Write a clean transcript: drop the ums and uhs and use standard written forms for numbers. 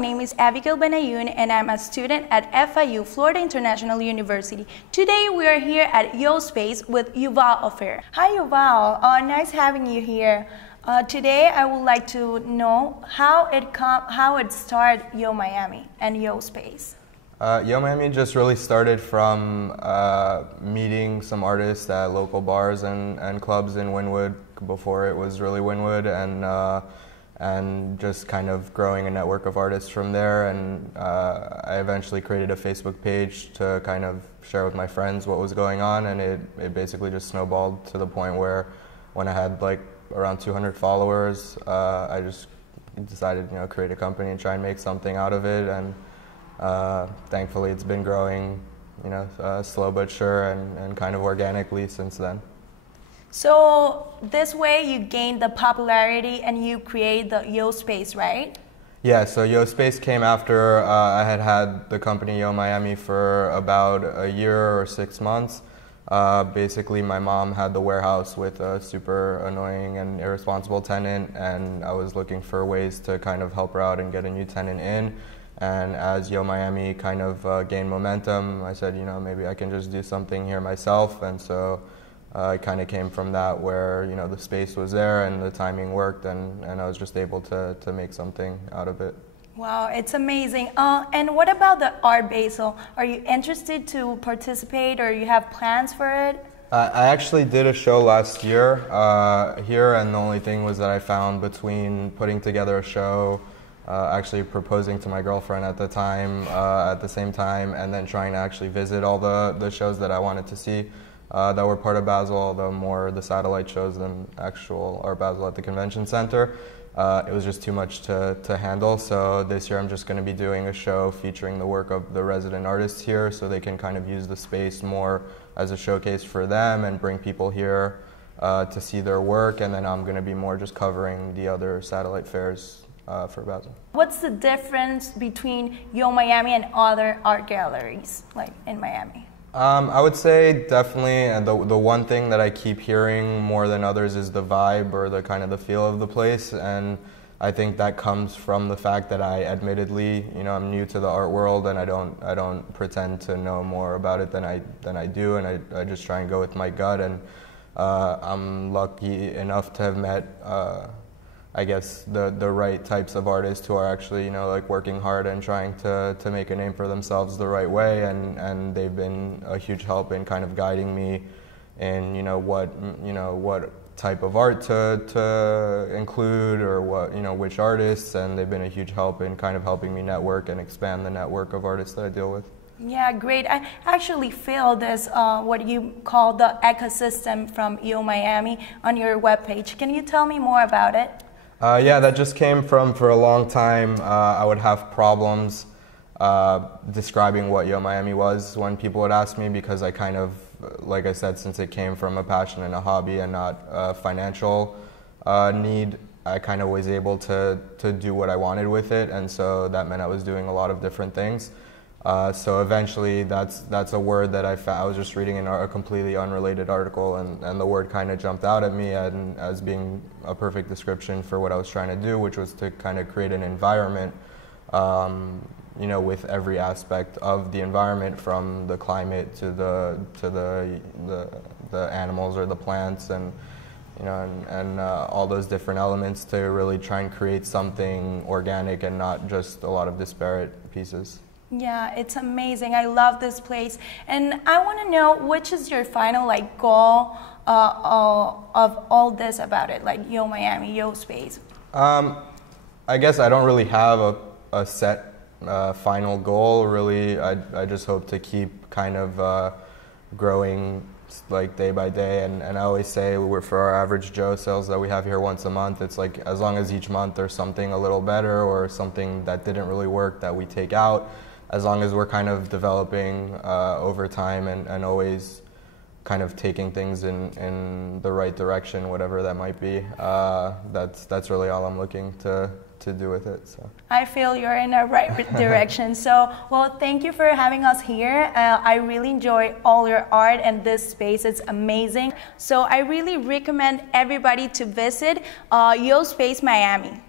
name is Avigail Benhayoun and I'm a student at FIU, Florida International University. Today we are here at YoSpace with Yuval Ofir. Hi Yuval, nice having you here. Today I would like to know how it started Yo Miami and YoSpace. Yo Miami just really started from meeting some artists at local bars and clubs in Wynwood before it was really Wynwood, and just kind of growing a network of artists from there. And I eventually created a Facebook page to kind of share with my friends what was going on, and it basically just snowballed to the point where when I had like around 200 followers, I just decided, create a company and try and make something out of it. And thankfully it's been growing, slow but sure and kind of organically since then. So this way you gain the popularity and you create the YoSpace, right? Yeah, so YoSpace came after I had the company Yo Miami for about a year or 6 months. Basically my mom had the warehouse with a super annoying and irresponsible tenant, and I was looking for ways to kind of help her out and get a new tenant in. And as Yo Miami kind of gained momentum, I said, maybe I can just do something here myself. And so it kind of came from that, where the space was there and the timing worked, and I was just able to make something out of it. Wow, it's amazing. And what about the Art Basel? Are you interested to participate, or you have plans for it? I actually did a show last year here, and the only thing was that I found between putting together a show, actually proposing to my girlfriend at the time, at the same time, and then trying to actually visit all the shows that I wanted to see that were part of Basel, although more the satellite shows than actual Art Basel at the convention center. It was just too much to handle, so this year I'm just going to be doing a show featuring the work of the resident artists here, so they can kind of use the space more as a showcase for them and bring people here to see their work, and then I'm going to be more just covering the other satellite fairs for Basel. What's the difference between Yo Miami and other art galleries like in Miami? I would say definitely, and the one thing that I keep hearing more than others is the vibe, or the kind of the feel of the place, and I think that comes from the fact that I admittedly, I'm new to the art world, and I don't pretend to know more about it than I do, and I just try and go with my gut, and I'm lucky enough to have met I guess the right types of artists who are actually like working hard and trying to make a name for themselves the right way, and they've been a huge help in kind of guiding me in what type of art to include, or which artists, and they've been a huge help in kind of helping me network and expand the network of artists that I deal with. Yeah, great. I actually feel this, what you call the ecosystem from Yo Miami on your webpage. Can you tell me more about it? Yeah, that just came from, for a long time, I would have problems describing what Yo Miami was when people would ask me, because I kind of, like I said, since it came from a passion and a hobby and not a financial need, I kind of was able to do what I wanted with it, and so that meant I was doing a lot of different things. So eventually that's a word that I found. I was just reading a completely unrelated article, and the word kind of jumped out at me as being a perfect description for what I was trying to do, which was to kind of create an environment, with every aspect of the environment, from the climate to the animals or the plants, and all those different elements, to really try and create something organic and not just a lot of disparate pieces. Yeah, it's amazing. I love this place, and I want to know, which is your final goal of all this about it, like Yo Miami, YoSpace? I guess I don't really have a set final goal. Really, I just hope to keep kind of growing day by day, and I always say, for our average Joe sales that we have here once a month, it's like, as long as each month there's something a little better, or something that didn't really work that we take out, as long as we're kind of developing over time and always kind of taking things in the right direction, whatever that might be, that's really all I'm looking to do with it. So I feel you're in the right direction. So, well, thank you for having us here. I really enjoy all your art, and this space is amazing. So I really recommend everybody to visit YoSpace Miami.